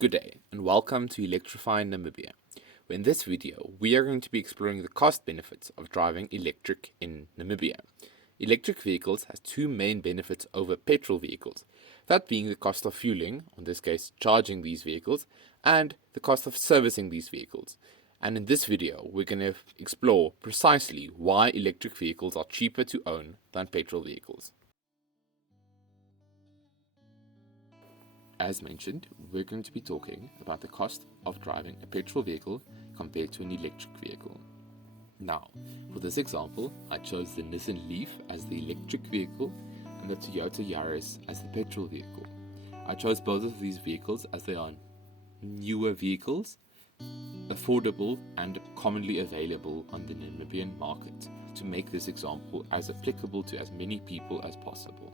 Good day, and welcome to Electrify Namibia. In this video, we are going to be exploring the cost benefits of driving electric in Namibia. Electric vehicles has two main benefits over petrol vehicles, that being the cost of fueling, in this case charging these vehicles, and the cost of servicing these vehicles. And in this video, we're going to explore precisely why electric vehicles are cheaper to own than petrol vehicles. As mentioned, we're going to be talking about the cost of driving a petrol vehicle compared to an electric vehicle. Now, for this example, I chose the Nissan Leaf as the electric vehicle and the Toyota Yaris as the petrol vehicle. I chose both of these vehicles as they are newer vehicles, affordable and commonly available on the Namibian market to make this example as applicable to as many people as possible.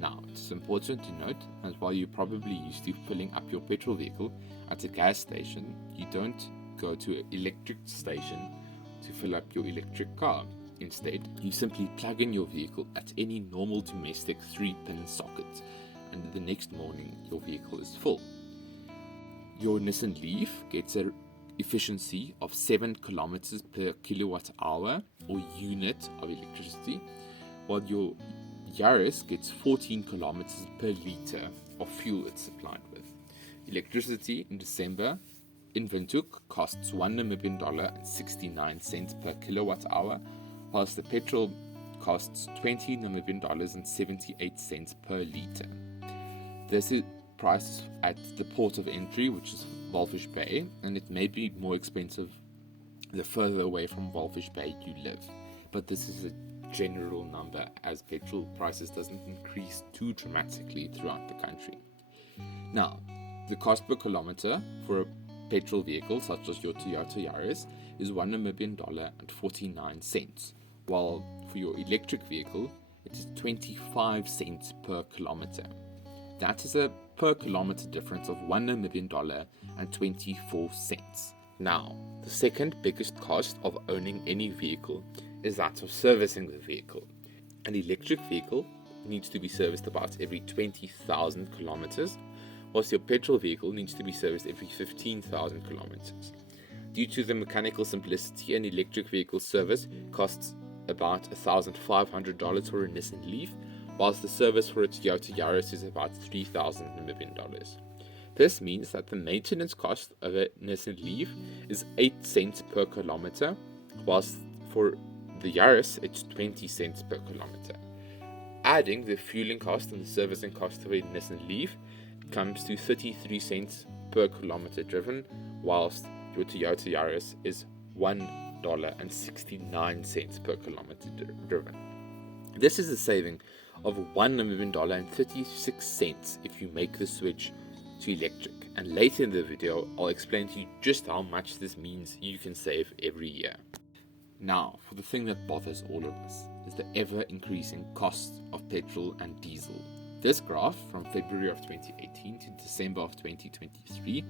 Now, it's important to note that while you're probably used to filling up your petrol vehicle at a gas station, you don't go to an electric station to fill up your electric car. Instead, you simply plug in your vehicle at any normal domestic 3-pin socket, and the next morning your vehicle is full. Your Nissan Leaf gets an efficiency of 7 kilometers per kilowatt hour or unit of electricity, while your Yaris gets 14 kilometers per litre of fuel it's supplied with. Electricity in December in Windhoek costs $1 Namibian and 69 cents per kilowatt hour, whilst the petrol costs $20 and 78 cents per litre. This is priced at the port of entry, which is Walvis Bay, and it may be more expensive the further away from Walvis Bay you live, but this is a general number as petrol prices doesn't increase too dramatically throughout the country. Now, the cost per kilometer for a petrol vehicle such as your Toyota Yaris is $1 and 49 cents, while for your electric vehicle it is 25 cents per kilometer. That is a per kilometer difference of $1 and 24 cents. Now, the second biggest cost of owning any vehicle is that of servicing the vehicle. An electric vehicle needs to be serviced about every 20,000 kilometers, whilst your petrol vehicle needs to be serviced every 15,000 kilometers. Due to the mechanical simplicity, an electric vehicle service costs about $1,500 for a Nissan Leaf, whilst the service for a Toyota Yaris is about 3,000 Namibian dollars. This means that the maintenance cost of a Nissan Leaf is 8 cents per kilometer, whilst for the Yaris it's 20 cents per kilometer. Adding the fueling cost and the servicing cost of a Nissan Leaf comes to 33 cents per kilometer driven, whilst your Toyota Yaris is $1 and 69 cents per kilometer driven. This is a saving of $1 Namibian and 36 cents if you make the switch to electric, and later in the video I'll explain to you just how much this means you can save every year. Now, for the thing that bothers all of us is the ever-increasing cost of petrol and diesel. This graph from February of 2018 to December of 2023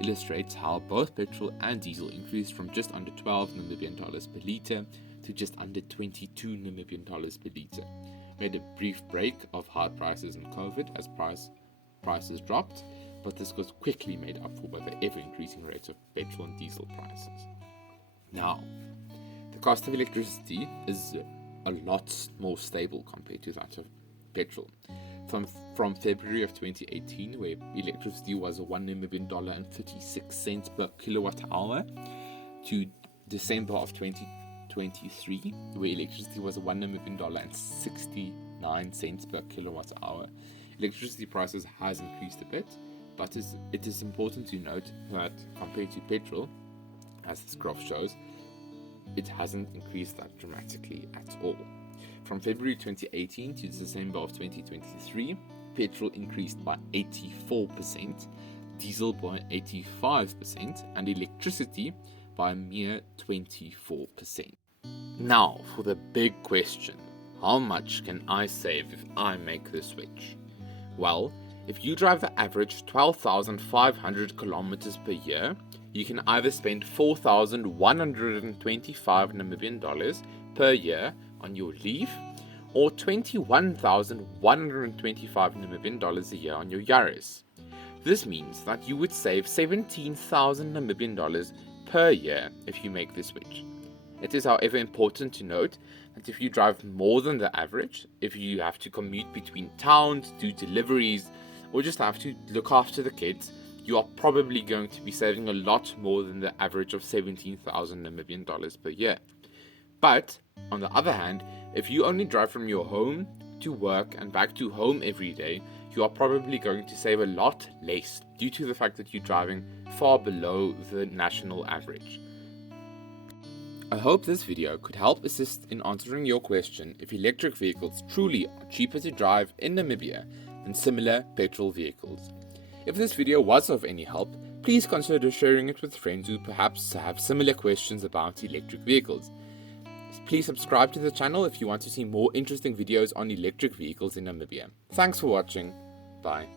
illustrates how both petrol and diesel increased from just under 12 Namibian dollars per litre to just under 22 Namibian dollars per litre. We had a brief break of high prices in COVID as prices dropped, but this was quickly made up for by the ever-increasing rates of petrol and diesel prices. Now, the cost of electricity is a lot more stable compared to that of petrol. From February of 2018, where electricity was $1 Namibian and 36 cents per kilowatt hour, to December of 2023, where electricity was $1 Namibian and 69 cents per kilowatt hour. Electricity prices has increased a bit, but it is important to note that compared to petrol, as this graph shows, it hasn't increased that dramatically at all. From February 2018 to December of 2023, petrol increased by 84%, diesel by 85%, and electricity by a mere 24%. Now, for the big question, how much can I save if I make the switch? Well, if you drive the average 12,500 kilometers per year, you can either spend 4,125 Namibian dollars per year on your Leaf, or 21,125 Namibian dollars a year on your Yaris. This means that you would save 17,000 Namibian dollars per year if you make the switch. It is, however, important to note that if you drive more than the average, if you have to commute between towns, do deliveries, or just have to look after the kids, you are probably going to be saving a lot more than the average of 17,000 Namibian dollars per year. But, on the other hand, if you only drive from your home to work and back to home every day, you are probably going to save a lot less due to the fact that you're driving far below the national average. I hope this video could help assist in answering your question if electric vehicles truly are cheaper to drive in Namibia than similar petrol vehicles. If this video was of any help, please consider sharing it with friends who perhaps have similar questions about electric vehicles. Please subscribe to the channel if you want to see more interesting videos on electric vehicles in Namibia. Thanks for watching. Bye.